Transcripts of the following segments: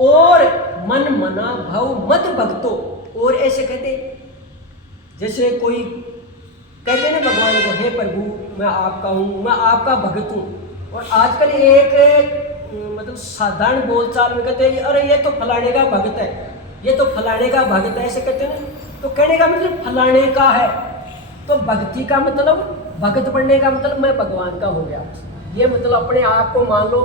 और मन मना भव मत भक्तो। और ऐसे कहते, जैसे कोई कहते ना भगवान को, हे प्रभु मैं आपका हूँ, मैं आपका भक्त हूँ। और आजकल एक मतलब साधारण बोलचाल में कहते हैं अरे ये तो फलाने का भक्त है, ये तो फलाने का भक्त है, ऐसे कहते हैं ना। तो कहने का मतलब फलाने का है, तो भक्ति का मतलब, भक्त बनने का मतलब मैं भगवान का हो गया। ये मतलब अपने आप को मान लो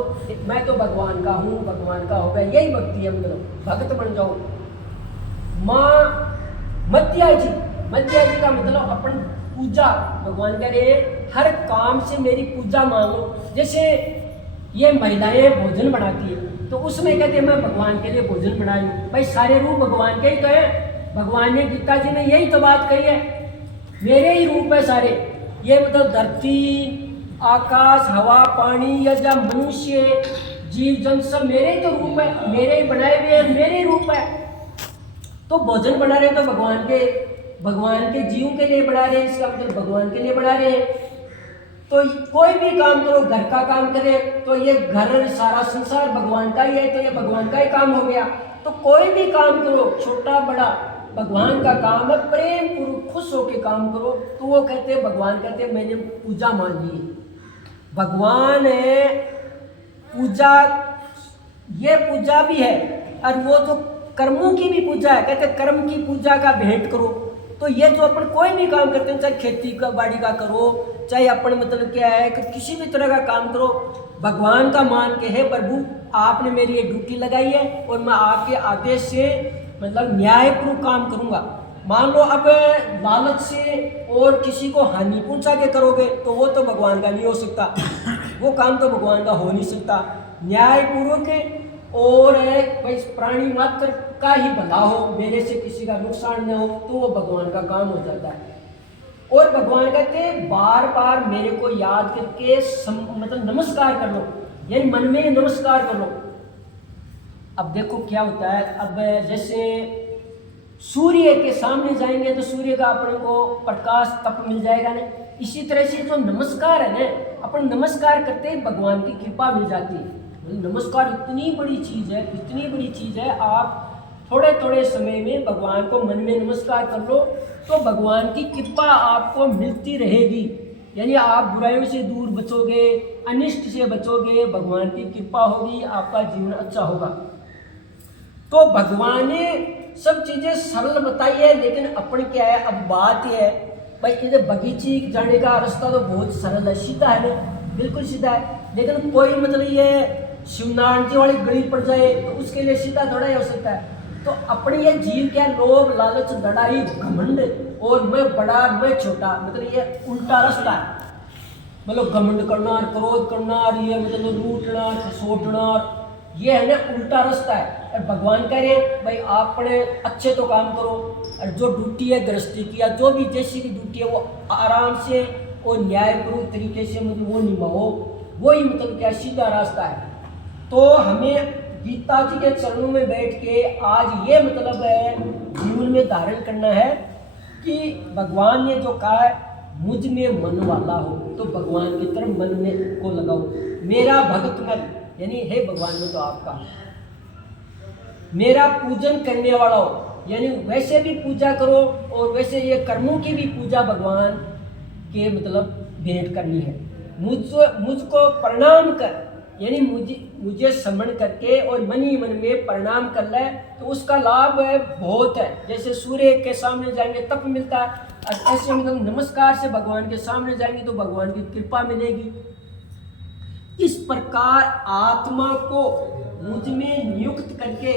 मैं तो भगवान का हूँ, भगवान का हो गया, यही भक्ति है। मतलब भक्त बन जाओ। माँ मध्या जी का मतलब अपन पूजा, भगवान कह रहे हर काम से मेरी पूजा मांगो। जैसे ये महिलाएं भोजन बनाती है तो उसमें कहते हैं मैं भगवान के लिए भोजन बनाई हूँ। भाई सारे रूप भगवान के ही तो है। भगवान ने, गीता जी ने यही तो बात कही है, मेरे ही रूप है सारे। ये मतलब धरती, आकाश, हवा, पानी या जो मनुष्य, जीव जंतु सब मेरे ही तो रूप है, मेरे ही बनाए हुए हैं, मेरे ही रूप है। तो भोजन बना रहे तो भगवान के जीव के लिए बना रहे हैं, इसका मतलब भगवान के लिए बना रहे हैं। तो कोई भी काम करो, घर का काम करे तो ये घर सारा संसार भगवान का ही है, तो ये भगवान का ही काम हो गया। तो कोई भी काम करो, छोटा बड़ा, भगवान का काम है, प्रेम पूर्वक खुश होकर काम करो। तो वो कहते हैं, भगवान कहते हैं मैंने पूजा मान ली। भगवान है पूजा, ये पूजा भी है और वो जो कर्मों की भी पूजा है। कहते कर्म की पूजा का भेंट करो। तो ये जो अपन कोई भी काम करते हैं, चाहे खेती का बाड़ी का करो, चाहे अपन मतलब क्या है कि किसी भी तरह का काम करो, भगवान का मान के है प्रभु आपने मेरी ये ड्यूटी लगाई है और मैं आपके आदेश से मतलब न्यायपूर्वक काम करूँगा। मान लो अब लालच से और किसी को हानि पहुँचा के करोगे तो वो तो भगवान का नहीं हो सकता, वो काम तो भगवान का हो नहीं सकता। न्यायपूर्वक और भाई प्राणी मात्र का ही भला हो, मेरे से किसी का नुकसान न हो, तो वो भगवान का काम हो जाता है। और भगवान कहते हैं बार बार मेरे को याद करके मतलब नमस्कार कर लो, यानी मन में नमस्कार कर लो। अब देखो क्या होता है, अब जैसे सूर्य के सामने जाएंगे तो सूर्य का अपने को प्रकाश तप मिल जाएगा ना। इसी तरह से जो नमस्कार है ना, अपन नमस्कार करते ही भगवान की कृपा मिल जाती है। नमस्कार इतनी बड़ी चीज़ है, इतनी बड़ी चीज़ है। आप थोड़े थोड़े समय में भगवान को मन में नमस्कार कर लो तो भगवान की कृपा आपको मिलती रहेगी। यानी आप बुराइयों से दूर बचोगे, अनिष्ट से बचोगे, भगवान की कृपा होगी, आपका जीवन अच्छा होगा। तो भगवान ने सब चीज़ें सरल बताई है, लेकिन अपन क्या है, अब बात यह है भाई इधर बगीचे जाने का रास्ता तो बहुत सरल है, सीधा है ना, बिल्कुल सीधा है। लेकिन कोई मतलब ये शिवनारायण जी वाली गली पड़ जाए तो उसके लिए सीधा थोड़ा ही हो सकता है। तो अपनी ये जीव क्या, लोभ लालच लड़ाई घमंड और मैं बड़ा मैं छोटा, मतलब ये उल्टा रास्ता है। मतलब घमंड करना, क्रोध करना, ये मतलब लूटना खसोटना, ये है ना उल्टा रास्ता है। और भगवान कह रहे भाई आपने अच्छे तो काम करो, और जो ड्यूटी है गृहस्थी की या जो भी जैसी भी ड्यूटी है वो आराम से और न्यायपूर्वक तरीके से मतलब वो निभाओ, वही मतलब क्या सीधा रास्ता है। तो हमें गीता जी के चरणों में बैठ के आज ये मतलब है जीवन में धारण करना है कि भगवान ने जो कहा है मुझ में मन वाला हो तो भगवान की तरफ मन में को लगाओ। मेरा भक्त मन, यानी हे भगवान में तो आपका, मेरा पूजन करने वाला हो, यानी वैसे भी पूजा करो और वैसे ये कर्मों की भी पूजा भगवान के मतलब भेंट करनी है। मुझको प्रणाम कर, यानी मुझे स्मरण करके और मन ही मन में प्रणाम कर ले तो उसका लाभ है बहुत है। जैसे सूर्य के सामने जाएंगे तप मिलता है, और ऐसे मतलब नमस्कार से भगवान के सामने जाएंगे तो भगवान की कृपा मिलेगी। इस प्रकार आत्मा को मुझ में नियुक्त करके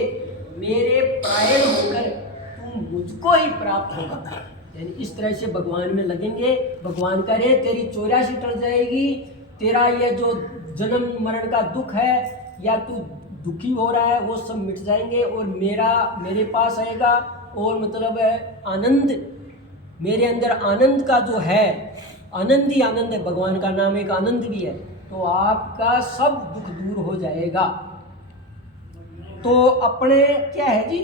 मेरे प्रायण होकर तुम मुझको ही प्राप्त होगा। यानी इस तरह से भगवान में लगेंगे। भगवान करे तेरी 84 टल जाएगी, तेरा ये जो जन्म मरण का दुख है या तू दुखी हो रहा है वो सब मिट जाएंगे और मेरे पास आएगा। और मतलब आनंद, मेरे अंदर आनंद का जो है, आनंद ही आनंद है, भगवान का नाम एक आनंद भी है, तो आपका सब दुख दूर हो जाएगा। तो अपने क्या है जी,